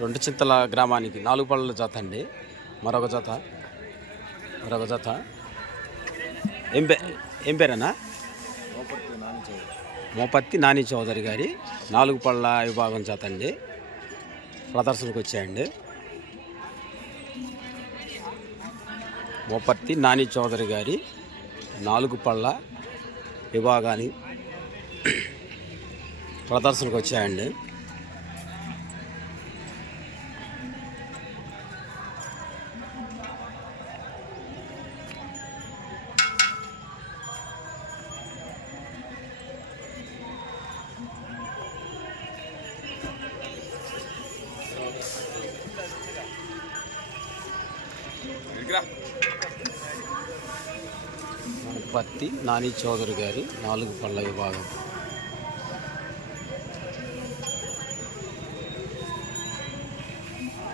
రెండు చింతల గ్రామానికి నాలుగు పళ్ళ జత అండి. మరొక జత. మరొక జత. ఏం పే ఏం పేరేనా మోపత్తి నాని చౌదరి గారి నాలుగు పళ్ళ విభాగం చేత అండి. ప్రదర్శనకు వచ్చాయండి. మోపత్తి నాని చౌదరి గారి నాలుగు పళ్ళ విభాగాన్ని ప్రదర్శనకు వచ్చాయండి. పత్తి నాని చౌదరి గారి నాలుగు పళ్ళ విభాగం.